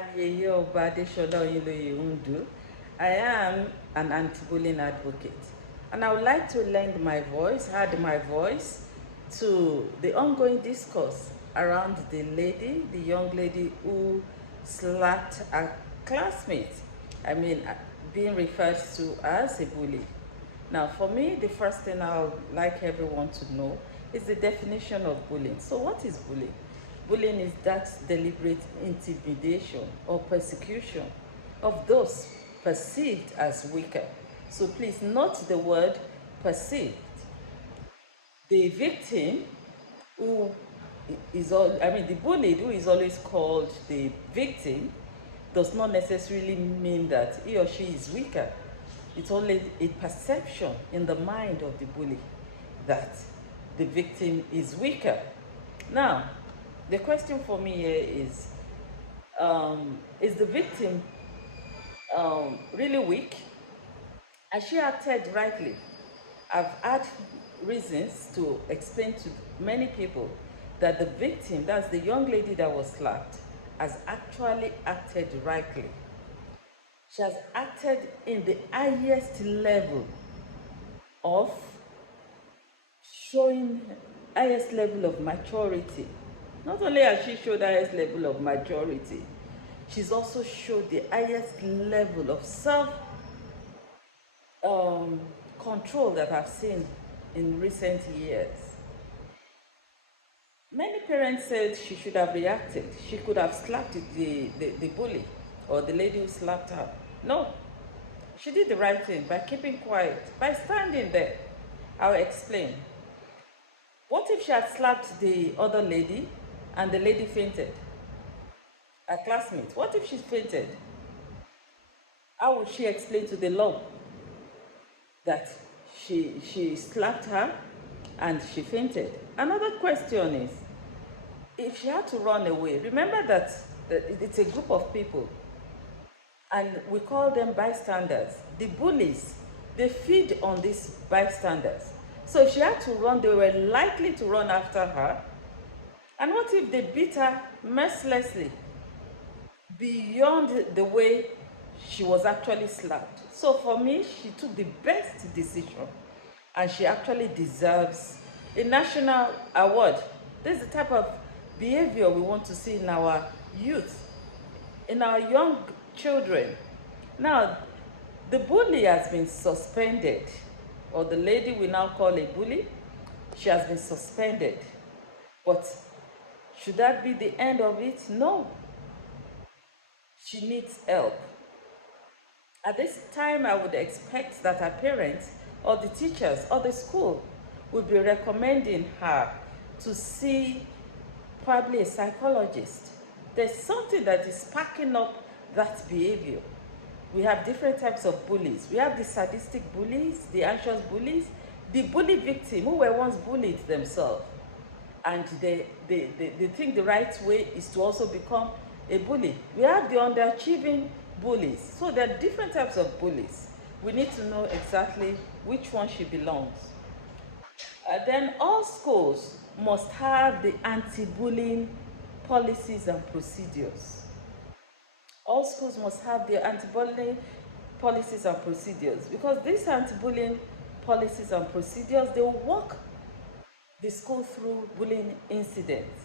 I'm Yeye Adesola. I am an anti-bullying advocate, and I would like to lend my voice, add my voice, to the ongoing discourse around the young lady who slapped a classmate. I mean, being referred to as a bully. Now, for me, the first thing I would like everyone to know is the definition of bullying. So, what is bullying? Bullying is that deliberate intimidation or persecution of those perceived as weaker. So, please note the word perceived. The victim who the bullied who is always called the victim does not necessarily mean that he or she is weaker. It's only a perception in the mind of the bully that the victim is weaker. Now, the question for me here is the victim really weak? Has she acted rightly? I've had reasons to explain to many people that the victim, that's the young lady that was slapped, has actually acted rightly. She has acted in the highest level of showing highest level of maturity. Not only has she showed the highest level of maturity, she's also showed the highest level of self control that I've seen in recent years. Many parents said she should have reacted. She could have slapped the bully or the lady who slapped her. No, she did the right thing by keeping quiet, by standing there. I'll explain. What if she had slapped the other lady and the lady fainted? Her classmate. What if she fainted? How would she explain to the law that she slapped her and she fainted? Another question is, if she had to run away, remember that it's a group of people and we call them bystanders. The bullies, they feed on these bystanders. So if she had to run, they were likely to run after her. And what if they beat her mercilessly beyond the way she was actually slapped? So for me, she took the best decision and she actually deserves a national award. This is the type of behavior we want to see in our youth, in our young children. Now, the bully has been suspended, or the lady we now call a bully, she has been suspended. But should that be the end of it? No. She needs help. At this time, I would expect that her parents or the teachers or the school would be recommending her to see probably a psychologist. There's something that is sparking up that behavior. We have different types of bullies. We have the sadistic bullies, the anxious bullies, the bully victim who were once bullied themselves. And they think the right way is to also become a bully. We have the underachieving bullies. So there are different types of bullies. We need to know exactly which one she belongs. Then all schools must have the anti-bullying policies and procedures. All schools must have the anti-bullying policies and procedures, because these anti-bullying policies and procedures, they will walk the school through bullying incidents,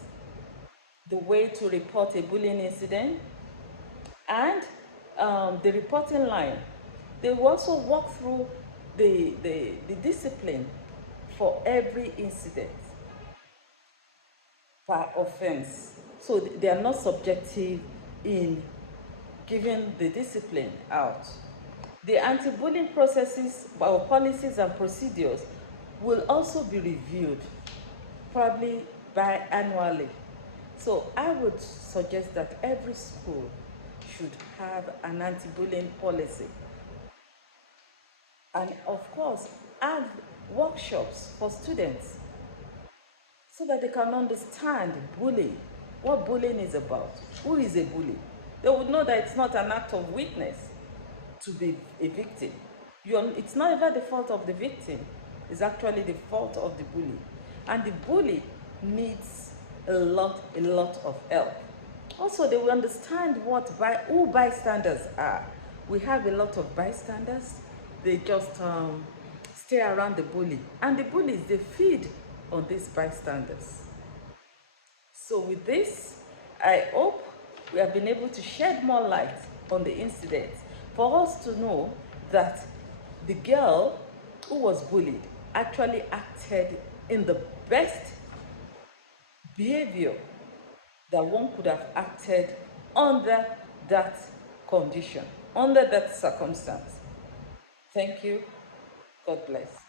the way to report a bullying incident, and the reporting line. They will also walk through the discipline for every incident per offense. So they are not subjective in giving the discipline out. The anti-bullying processes or policies and procedures will also be reviewed, probably biannually. So I would suggest that every school should have an anti-bullying policy. And of course, have workshops for students so that they can understand bullying, what bullying is about, who is a bully. They would know that it's not an act of weakness to be a victim. It's not ever the fault of the victim, it's actually the fault of the bully. And the bully needs a lot of help. Also, they will understand who bystanders are. We have a lot of bystanders. They just stay around the bully. And the bullies, they feed on these bystanders. So with this, I hope we have been able to shed more light on the incident for us to know that the girl who was bullied actually acted in the best behavior that one could have acted under that condition, under that circumstance. Thank you. God bless.